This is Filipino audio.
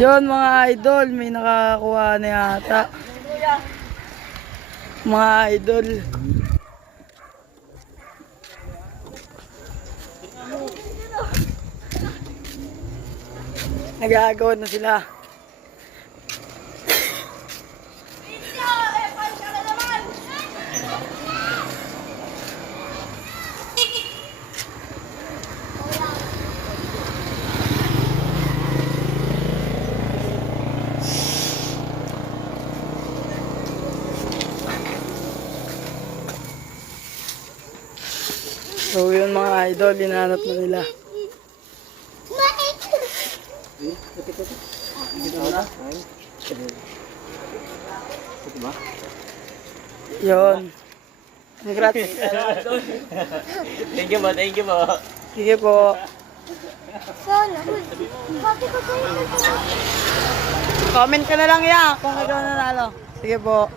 Yun mga idol, may nakakuha na yata. Mga idol. Nagagawa na sila. So yun mga idol, hinanap na nila. Yun. Congrats. Thank you po, thank you po. Sige po. Comment ka na lang ya kung ikaw nanalo. Sige po.